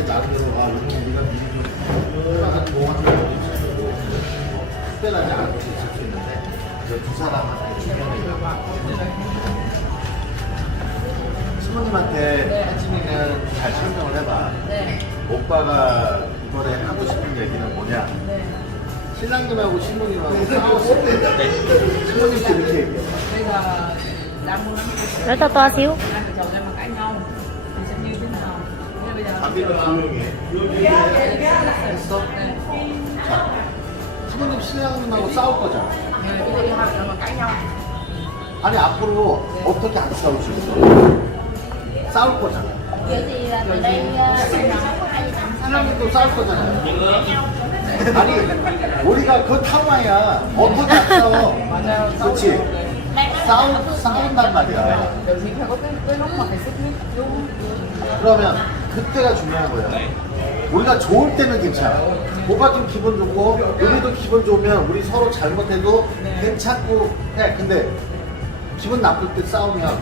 때 나름대로 아 이런 우리가 미리 좀 해봐서 조언 좀 해주시고 특별하지 않을 수 있을 수 있는데 그 두 사람한테 중요하니까 신부님한테 혜진이는 잘 설명을 해봐. 네. 오빠가 이번에 하고 싶은 얘기는 뭐냐? 네. 신랑님하고 신부님하고 싸웠을 때 신부님께 이렇게 얘기해. to to xíu hai vợ chồng em mà cãi nhau thì 조용히 해 했어? 네. 자 신부님 신랑님하고 싸울 거잖아 아니 앞으로 어떻게 안 싸우실 거예요? 싸울 거잖아. 신랑님도 싸울 거잖아요. 아니 우리가 그 타마야 어떻게 안 싸워? 맞아요 그렇지. 싸우 싸운단 말이야. 그러면 그때가 중요한 거예요. 우리가 좋을 때는 괜찮아. 오빠 좀 기분 좋고 우리도 기분 좋으면 우리 서로 잘못해도 네. 괜찮고 해. 근데 기분 나쁠 때 싸우면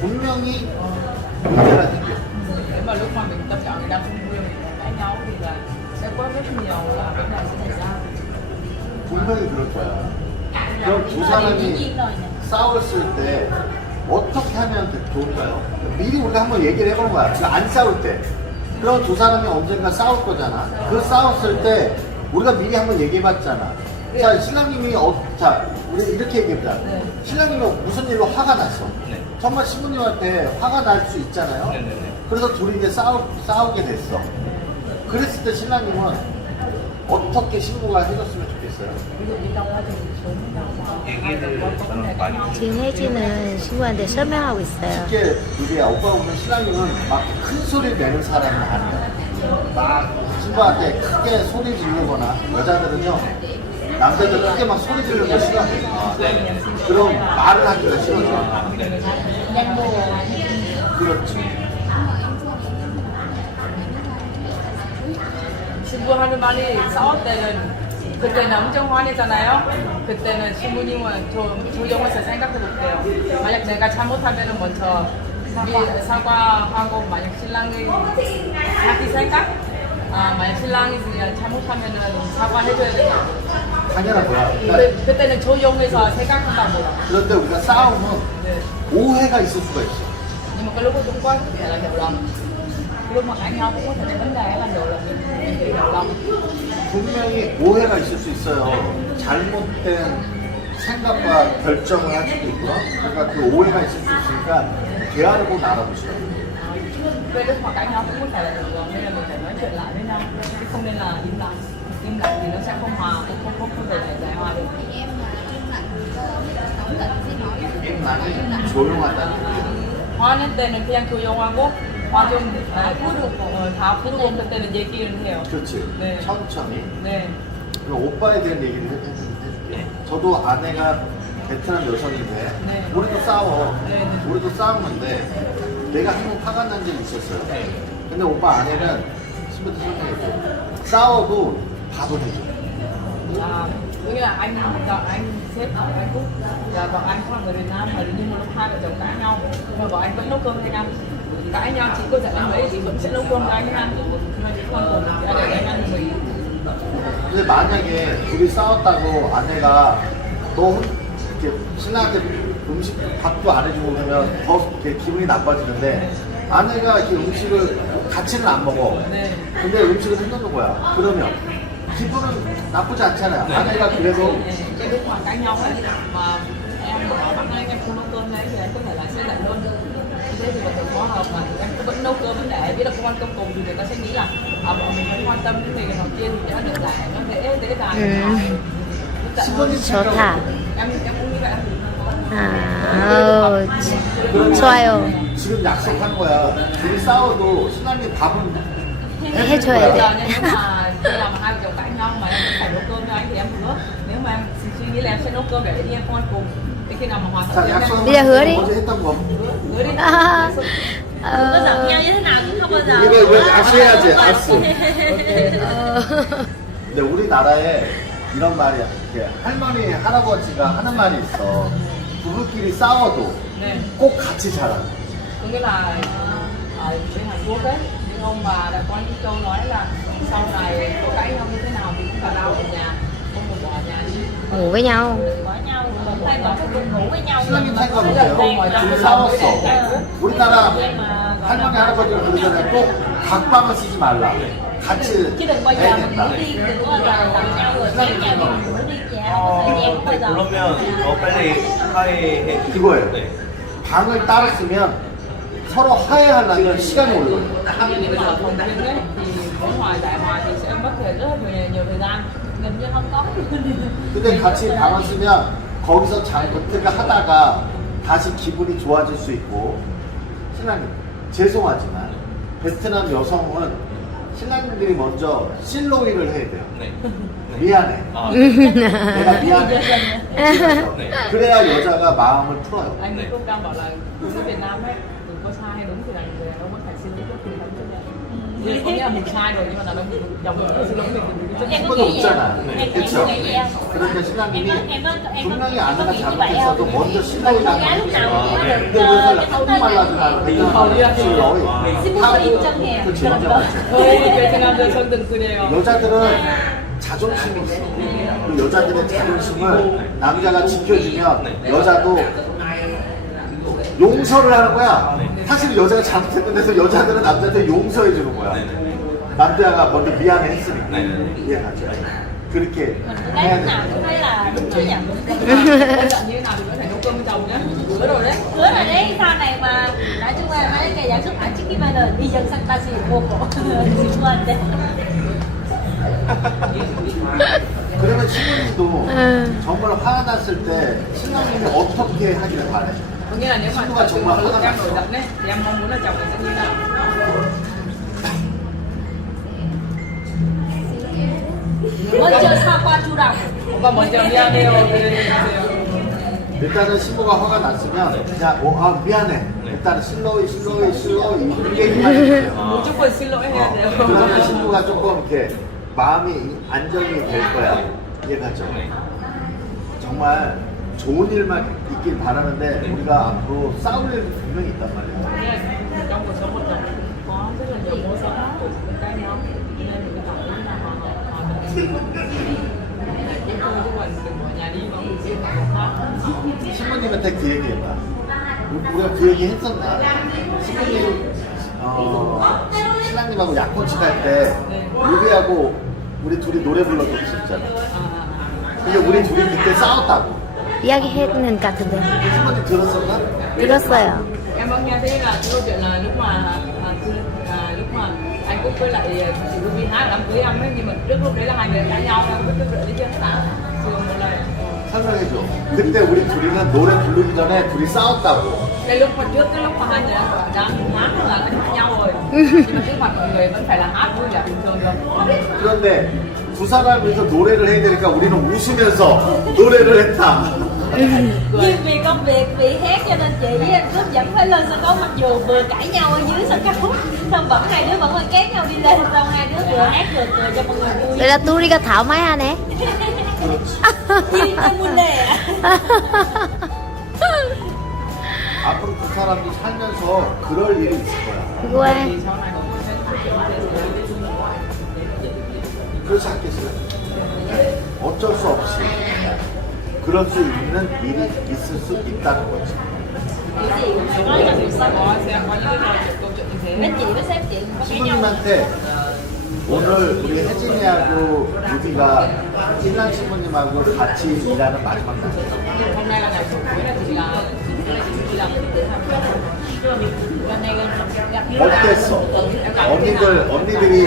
분명히 문제가 생겨. Nếu mà lúc mà mình tâm trạng mình đang không vui mình cãi nhau thì là sẽ có rất nhiều là vấn đề sẽ xảy ra 분명히 그럴 거야. 그럼 두 사람이 싸웠을 때 어떻게 하면 더 좋을까요? 미리 우리가 한번 얘기를 해보는 거야. 그러니까 안 싸울 때. 그럼 두 사람이 언젠가 싸울 거잖아. 그 싸웠을 때 우리가 미리 한번 얘기해봤잖아. 자, 신랑님이 어, 자, 우리 이렇게 얘기해보자. 네. 신랑님이 무슨 일로 화가 났어. 네. 정말 신부님한테 화가 날 수 있잖아요. 네 네 네. 그래서 둘이 이제 싸우, 싸우게 됐어. 그랬을 때 신랑님은 어떻게 신부가 해줬으면 좋겠어요? ví dụ như trong quá trình xuống đầu mà hai vợ 얘기를 chồng có vấn đề 저는 cãi 많이 nhau 지금 혜진은 친구한테 설명하고 있어요 쉽게 유리야 오빠 보면 신랑님은 막 큰 소리 내는 사람은 아니야 막 친구한테 크게 소리 지르거나 여자들은요 남자들 크게 막 소리 지르는 거 싫어해 아, 네. 그럼 말을 하기가 싫어져 아, 네. 그렇지 신부하는 말이 싸울 때는 그때는 엄청 화내잖아요. 그때는 신부님은 좀 조용해서 생각해 볼게요. 만약 내가 잘못하면 먼저 미 사과하고 만약 신랑이 자기 생각 아 만약 신랑이 잘못하면은 사과해줘야 돼요. 당연한 거야 그러니까 그, 그때는 조용해서 생각한다고. 그런데 우리가 싸우면 네. 오해가 있을 수가 있어 lầm. Lầm, mình bị hiểu lầm. 분명히 오해가 있을 수 있어요 잘못된 생각과 결정을 할 수도 있고요 그러니까 그 오해가 있을 수 있으니까 대화를 꼭 나눠보시라고 cái lúc mà cãi nhau cũng có thể là hiểu lầm nên là mình phải nói chuyện lại với nhau chứ không nên là im lặng im lặng thì nó sẽ không hòa không không không, không thể giải giải hòa được 나는 조용하다는 얘기예요. 화낼 때는 그냥 조용하고 화좀 부르고 어, 다 부르고 그때는 얘기를 해요 그렇지. 네. 천천히. 네 그럼 오빠에 대한 얘기를 해- 해- 해줄게. 저도 아내가 베트남 여성인데 네. 우리도 싸워. 네, 네. 우리도 싸우는데 내가 한번 화가 난 적이 있었어요. 네. 근데 오빠 아내는 신부터 설명해줘. 싸워도 밥을 해줘. nghĩa là anh còn anh sếp ở Anh Quốc và còn anh không là người Việt Nam mà nhưng mà lúc hai vợ chồng cãi nhau nhưng mà bọn anh vẫn nấu cơm cho nhau cãi nhau chỉ có giận anh ấy thì vẫn sẽ ăn những con anh ăn 근데 만약에 둘이 싸웠다고 아내가 너 혼- 이렇게 신랑한테 음식 밥도 안 해주고 그러면 더 이렇게 기분이 나빠지는데 아내가 이렇게 음식을 같이는 안 먹어. 네. 근데 음식을 해놓는 거야. 그러면 기분은 나쁘지 않잖아요. 아내가 그래도 cái lúc mà cãi nhau ấy mà em bảo bắt anh em không nấu cơm đấy thì anh có thể là sẽ giận hơn như thế thì vợ chồng có hợp mà em cũng vẫn nấu cơm để biết là không ăn cơm cùng thì người ta sẽ nghĩ là à, bọn mình vẫn quan tâm đến người đầu tiên thì đã được giải nó dễ dễ dàng Ừ. Giận hơn. 신부님 좋다 em em cũng nghĩ vậy 아 지- 좋아요 지금 약속한 거야. 둘이 싸워도 신랑이 밥은 해줘야 Bây 돼 giờ nếu mà khi nào mà hai vợ chồng cãi nhau mà em vẫn phải nấu cơm cho anh thì em hứa nếu mà em suy nghĩ là em sẽ nấu cơm để đi em không ăn cùng thì khi nào mà hòa 자, thuận thì em 약속 bây giờ hứa đi. 아, 어, giờ 이거 이거 아시해야지. 어, 근데 우리나라에 이런 말이야. 이렇게 할머니, 할아버지가 하는 말이 있어. 부부끼리 싸워도 네. 꼭 같이 자라. có nghĩa là ở trên Hàn Quốc ấy ông bà đã có những câu nói là sau này có cãi nhau như thế nào thì cũng là đau ở nhà không được bỏ nhà đi ngủ với nhau 신랑님 생각은 어때요? 둘이 싸웠어. 우리나라 할머니 할아버지는 그러잖아요. 꼭 각방을 쓰지 말라. 같이 해야 된다. bao giờ 그러면 더 빨리 화해해 이거예요. 네. 방을 따로 쓰면 서로 화해하려면 시간이 오래 걸려요. nhưng bây giờ phòng riêng ấy thì muốn hòa giải hòa thì sẽ mất thời rất là nhiều, nhiều thời gian gần như không có 근데 같이 방을 쓰면 거기서 잘 어떻게 하다가 다시 기분이 좋아질 수 있고 신랑님 죄송하지만 베트남 여성은 신랑님들이 먼저 실로이를 해야 돼요. 네. 미안해. 아, 내가 미안해. 네. 그래야 여자가 마음을 풀어요. anh cũng đang bảo là phụ nữ Việt Nam ấy đừng có sai hay đúng thì là người đàn ông có em 친구도 có nghĩ vậy 없잖아. 그렇죠? 그러니까 신랑님이 분명히 아내가 잘못했어도 먼저 cũng có được 근데 말라고 này 하는 실로이. 신부가 인정해요 베트남 여성들 그래요 여자들은 자존심이 있어. 그 여자들의 자존심을 남자가 지켜주면 여자도 용서를 하는 거야. 사실 여자가 잘못했는데서 여자들은 남자한테 용서해 주는 거야. 남자가 먼저 미안해 했으니까. 네. 이해가죠? 그렇게 해야 nào 돼. cũng thấy là đúng rồi nhận Quan trọng như thế nào thì có thể nấu cơm cho chồng nhé bữa rồi đấy hứa rồi đấy sau này mà nói chung là nói cái giảm sức ảnh trước khi mà đời đi dân sang ta xì vô cổ xì quên đấy 그러면 신부님도 음. 정말 화가 났을 때 신랑님이 어떻게 하기를 바래? Có nghĩa là nếu mà 친구가 정말 lúc 화가 em nổi giận đấy thì em mong muốn là chồng mình sẽ như thế nào 먼저 사과 주라고 오빠 먼저 미안해요 일단은 신부가 화가 났으면 그냥 어, 아 미안해. 일단은 실로이 실로이 실로이 이렇게 얘기만 해주세요. 무조건 실로 해야 돼요 그러면 신부가 조금 이렇게 마음이 안정이 될 거야. 이해가죠? 정말 좋은 일만 있길 바라는데 우리가 앞으로 싸울 일 분명히 있단 khác 신부님한테 그 얘기해봐. 우리가 그 얘기 했었나? 신부님, 어, 신랑님하고 약혼치 갈 때, 우리하고 우리 둘이 노래 있었잖아. 근데 우리 둘이 그때 싸웠다고. 이야기했는 것 같은데 들었었나? 들었어요 anh với lại chị Ruby hát đám cưới em ấy nhưng mà trước lúc đấy là hai người cãi nhau em một lời 설명해줘. 그때 우리 둘이는 노래 부르기 전에 둘이 싸웠다고. cái lúc mà trước cái lúc mà hai người đang đang hát là đã cãi nhau rồi nhưng mà trước mặt mọi người vẫn phải là hát vui vẻ bình thường được 그런데 두 사람이서 노래를 해야 되니까 우리는 웃으면서 노래를 했다. nhưng vì công việc vì hát cho nên chị với anh cướp vẫn phải lên sân khấu mặc dù vừa cãi nhau ở dưới sân khấu xong vẫn hai đứa vẫn phải kéo nhau đi lên xong hai đứa vừa hát vừa cười cho mọi người vui 그래 또 우리가 다음화하네 Yêu 때문에 앞으로 두 사람이 살면서 그럴 일이 있을 거야. 그거에 thì sau này mọi người sẽ có chuyện như thế rồi chung ngoại 그렇지 않겠어요? 어쩔 수 없이 그럴 수 있는 일이 있을 수 있다는 nhau 신부님한테 오늘 우리 혜진이하고 유비가 신랑 신부님하고 같이 일하는 마지막 날. hôm nay là ngày cuối là chỉ là chỉ là chỉ là để tham gia lần này gần gặp như 어땠어? 언니들 언니들이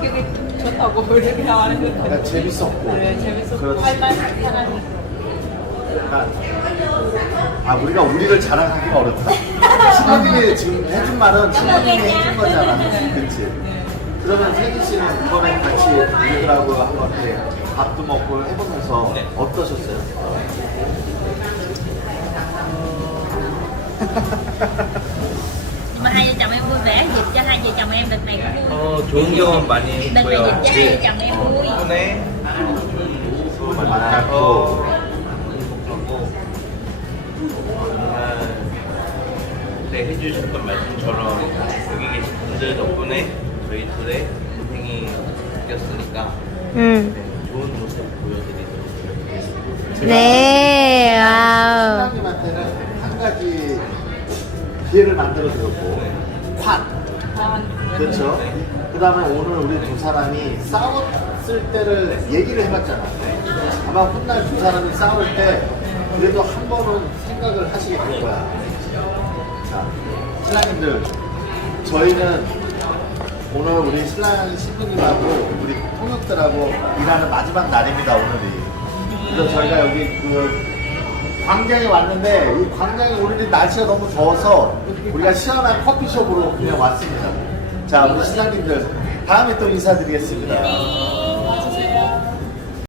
성격이 좋다고 이렇게 말하는 그러니까 재밌었고 네, 재밌었고. 그렇지. 얼마나 편하니 그러니까 아 우리가 우리를 자랑하기가 어렵다. 신부님이 지금 해준 말은 신부님이 해준 거잖아. 그렇지. 그러면 세기 씨는 이번에 같이 우리들하고 한번 이렇게 밥도 먹고 해보면서 네. 어떠셨어요? mà hai vợ chồng em vui vẻ dịp cho hai vợ chồng em đợt này cũng vui 어, 좋은 경험 많이 đợt này 했고요. dịp cho hai vợ chồng em vui 덕분에 만나고 행복하고 정말 그때 해주셨던 말씀처럼 여기 계신 분들 덕분에 저희 둘의 인생이 바뀌었으니까 응. 네, 좋은 모습 보여드리도록 하겠습니다. 네, 와우. 신랑님한테는 한 가지 기회를 만들어 드렸고. 관 그렇죠? 그 다음에 오늘 우리 두 사람이 싸웠을 때를 얘기를 해봤잖아. 아마 훗날 두 사람이 싸울 때 그래도 한 번은 생각을 하시게 될 거야. 자 신랑님들 저희는 오늘 우리 신랑 신부님하고 우리 통역들하고 일하는 마지막 날입니다 오늘이. 그래서 저희가 여기 그 광장에 왔는데 이 광장에 오늘이 날씨가 너무 더워서 우리가 시원한 커피숍으로 그냥 왔습니다. 자, 우리 신랑님들 다음에 또 인사드리겠습니다.